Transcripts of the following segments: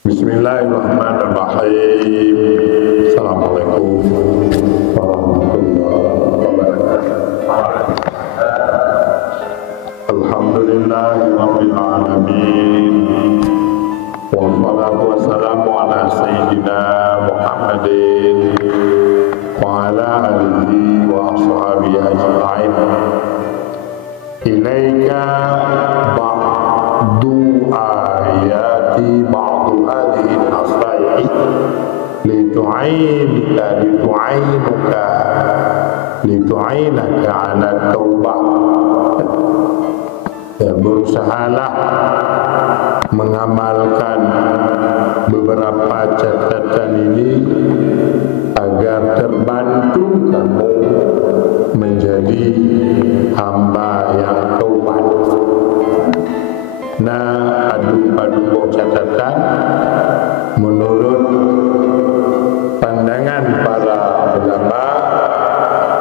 Bismillahirrahmanirrahim. Assalamualaikum warahmatullahi wabarakatuh. Alhamdulillahirabbil alamin. Wassalatu wassalamu ala sayyidina Muhammadin wa ala alihi wa ashabihi ajma'in. Ilaika ba'du ayati ba'du hadhihi al-asra'i litu'ainaka ala taubah. Ya, berusahalah mengamalkan beberapa catatan ini agar terbantu kamu menjadi hamba yang taubat. Nah, adu catatan menurut pandangan para ulama,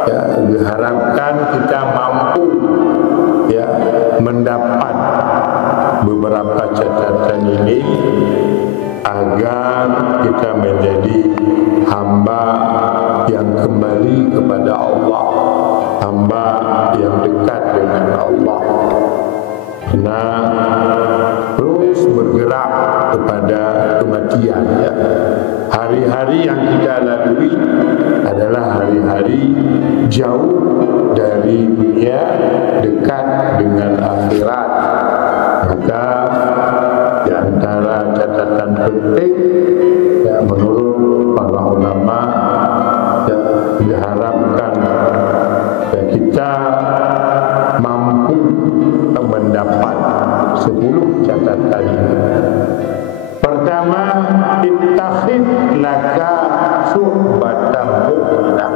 ya, diharapkan kita mampu ya mendapat beberapa catatan ini agar kita menjadi hamba yang kembali kepada Allah, hamba yang dekat dengan Allah. Nah, terus bergerak kepada kematian ya. Hari-hari yang kita lalui adalah hari-hari jauh dari dunia, dekat dengan akhirat. Maka di antara catatan penting ya, menurut para ulama ya, diharapkan ya, kita mampu mendapat 10 catatan ini. Pertama, ittakhid laka suhbatan mu'minah.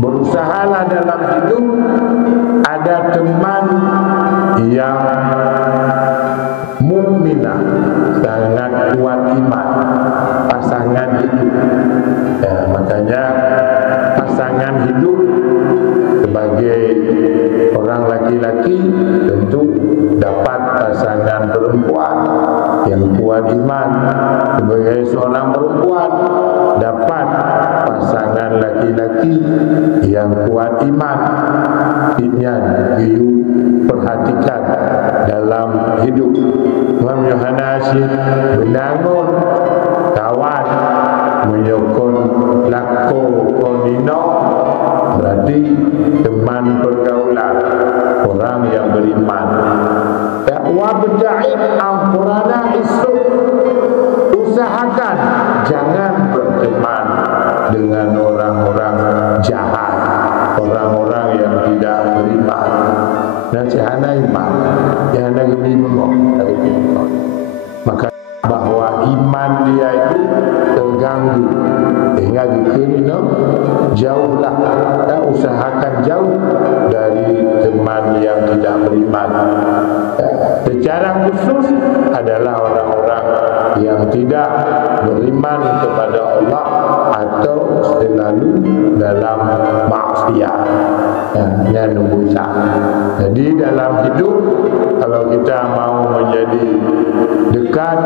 Berusahalah dalam hidup ada teman yang mukminah, sangat kuat iman, pasangan hidup. Ya, makanya pasangan hidup sebagai orang laki-laki tentu dapat pasangan perempuan yang kuat iman, sebagai seorang perempuan dapat pasangan laki-laki yang kuat iman. Ini you perhatikan dalam hidup. Imam Yohanasi menangun kawan menyokong lako konino, berarti teman pergaulan orang yang beriman. Ya, wabda'id al-Qur'ana isu, usahakan jangan berteman dengan orang-orang jahat, orang-orang yang tidak beriman. Nasihana iman, yang ada lebih menggok. Maka bahwa iman dia itu terganggu, sehingga dikira jauhlah, ya, usahakan jauh dari teman yang tidak beriman. Ya, secara khusus adalah orang-orang yang tidak beriman kepada Allah atau selalu dalam maksiat. Ya, nubusa. Jadi dalam hidup, kalau kita mau menjadi dekat,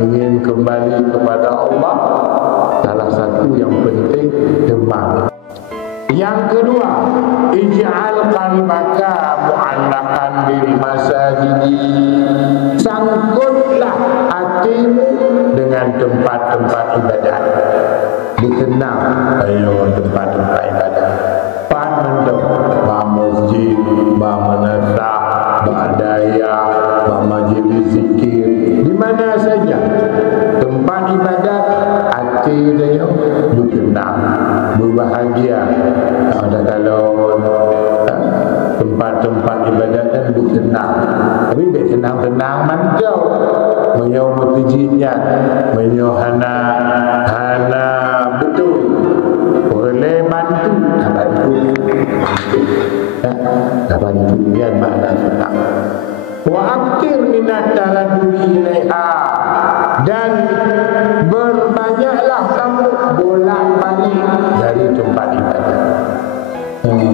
ingin kembali kepada Allah, salah satu yang penting teman. Yang kedua, ij'al qalbaka mu'allaqan bil masajidi. Sangkutlah hatimu dengan tempat-tempat ibadat. Dikenal ayo tempat-tempat ibadat. Pan mentok ba masjid, ba manasah, ba daya, ba majlis zikir, di mana saja tempat ibadat hati dia dikenal, berbahagia. Ada kalau tempat-tempat ibadat dan dikenal, tapi tak senang-senang mantau menyau mutijitnya, menyau hana betul boleh bantu, bantu dia makna senang. Wa aktir minat taladuri ilaiha, dan berbanyaklah kamu bolak-balik dari tempat ibadat.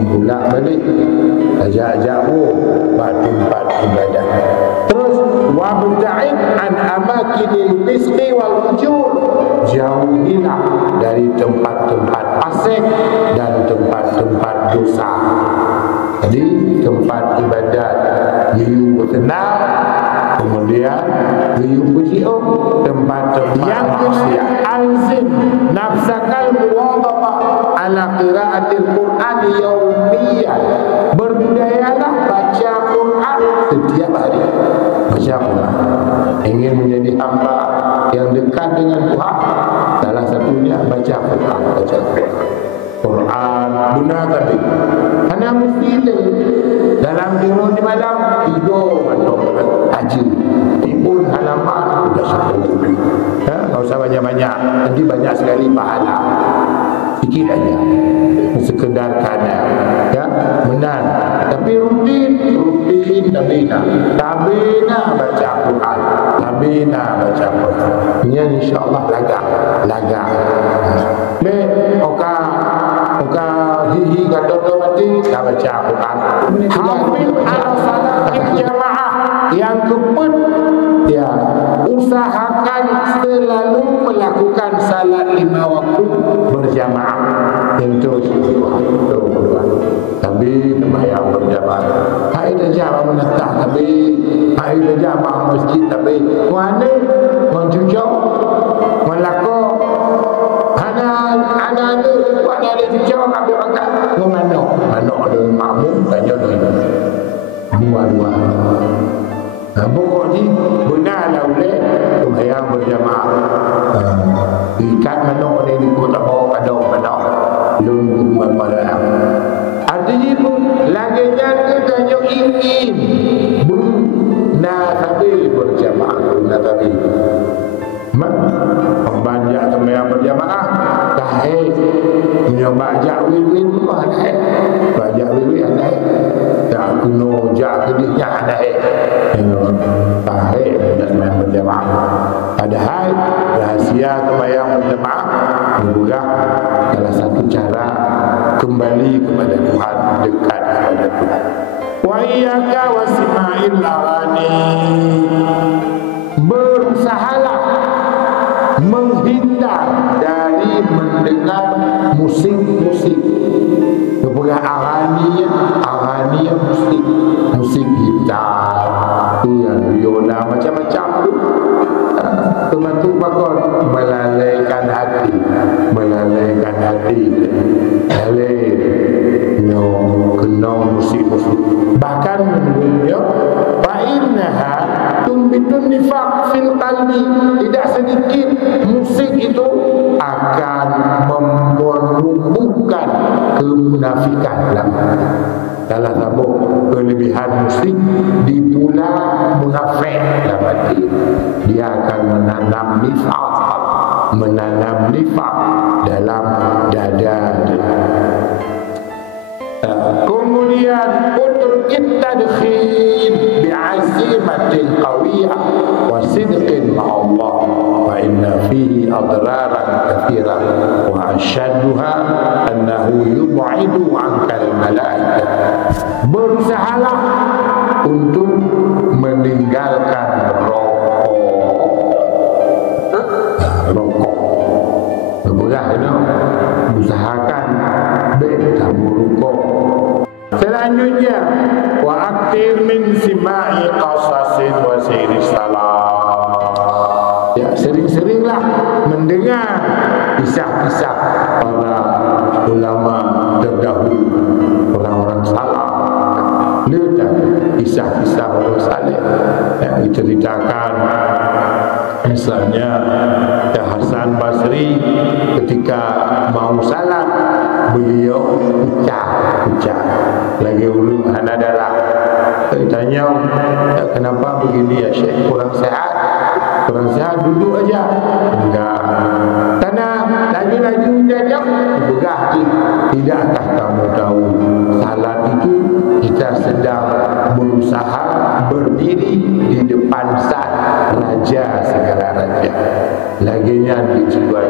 Bolak-balik ajak-ajak tempat ibadat. Terus wabta'id an amakinil fisqi fujur, jauhilah dari tempat-tempat fasik dan tempat-tempat dosa. Jadi tempat ibadat liu bertenang, kemudian liu berjiung, tempat-tempat yang kena alzim nafsakal muwadabah ala qiraatil Quran yaumiyan. Berbudayalah baca Quran setiap hari. Baca Quran. Ingin menjadi hamba yang dekat dengan Tuhan, salah satunya baca Quran. Baca Quran benar tadi. Karena mesti dalam tidur di malam tidur malam haji timbul halaman sudah 10. Tak usah banyak-banyak, nanti banyak sekali pahala. Sikit aja, sekedar kadar, ya, menan. Tapi rutin tabina baca Quran, tabina baca Quran. Ini insya-Allah lagak. Oka hihi kata mati tak baca Quran. Hafil ala salatil jamaah, yang keput ya, usahakan selalu melakukan salat 5 waktu berjamaah. Itu berdoa. Tapi sembahyang berjamaah. Hai saja menetah tapi hai saja masjid tapi mana mencucuk melako ana ada cucuk ambil makan menganok ada makmum tanya dia dua. Pokok ni benarlah boleh sembahyang berjamaah. Ikat manok ni di kota bawa kadang manok belum malam. Artinya pun laginya kita ingin nabi berjamaah nabi. Banyak sembahyang berjamaah tahij baca wil ada baca wil ada tak kuno jak kediknya ada tahij dan sembahyang berjamaah. Padahal rahasia sembahyang berjamaah juga salah satu cara kembali kepada Tuhan, dekat kepada Tuhan. Wa iyyaka wasma'il aghani, berusahalah menghindar dari mendengar musik-musik. Kepada aghani musik gitar, tu yang biola macam-macam tu. Teman-teman bakal melalaikan hati. Kena musik-musik. Bahkan ya, fa'innaha tumbitun nifaq fil qalbi. Tidak sedikit musik itu akan menumbuhkan kemunafikan dalam hati. Salah satu kelebihan musik dipula munafik dalam hati. Dia akan menanam nifaq dalam dada dia. Kemudian untuk tadkhil bi'azimatin qawiyah wa sidqin ma'allah wa inna fihi adraran kathira wa ashadduha annahu yub'idu 'anka al-malaikah. Berusahalah untuk meninggalkan rokok. Berberat itu. Usahakan bertamu rokok. Selanjutnya, wa aktir min sima'i qasasin wa siri salam. Ya, sering-seringlah mendengar kisah-kisah para ulama terdahulu, orang-orang salaf. Dengar kisah-kisah orang saleh yang diceritakan. Misalnya Hasan Basri ketika mau salat, beliau ucap lagi ulun hanadalah. Tanya, kenapa begini ya Syekh? Kurang sehat duduk aja. Enggak. Karena laju-laju jajak begah. Tidakkah kamu tahu salat itu kita sedang berusaha berdiri di depan zat raja segala raja. Laginya dijual.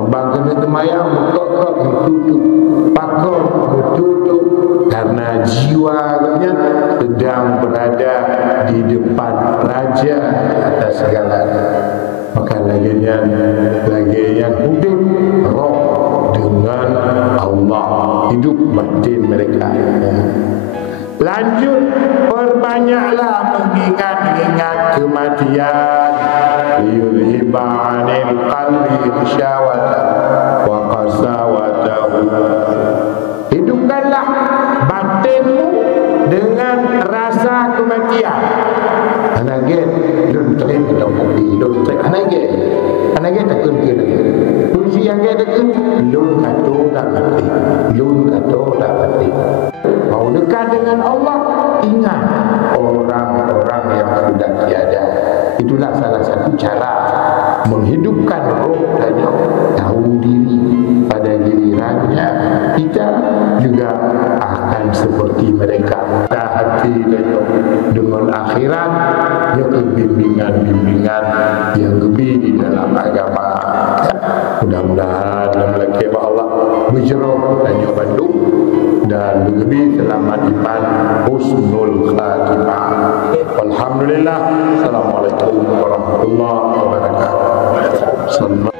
Abang kena temayang berkok-kok bertutup, pakok bertutup, karena jiwanya sedang berada di depan raja atas segala. Maka laginya yang hidup roh dengan Allah, hidup batin mereka. Lanjut, perbanyaklah mengingat-ingat kematian. Yudhiba 'anil qalbi syawata wa qasawatahu. Hidupkanlah batinmu dengan rasa kematian. Anagen dun tren atau kopi dun tren anagen takun ke kunci yang dia takun lun kato tak mati mau dekat dengan Allah, ingat orang-orang yang sudah tiada. Itulah salah satu cara menghidupkan roh tanya, tahu diri. Pada gilirannya kita juga akan seperti mereka. Hati dengan akhirat, ya bimbingan yang lebih di dalam agama. Mudah-mudahan dalam laki Allah berjeroh dan Bandung dan lebih selamat iman husnul khatimah. Alhamdulillah. Assalamualaikum warahmatullahi wabarakatuh.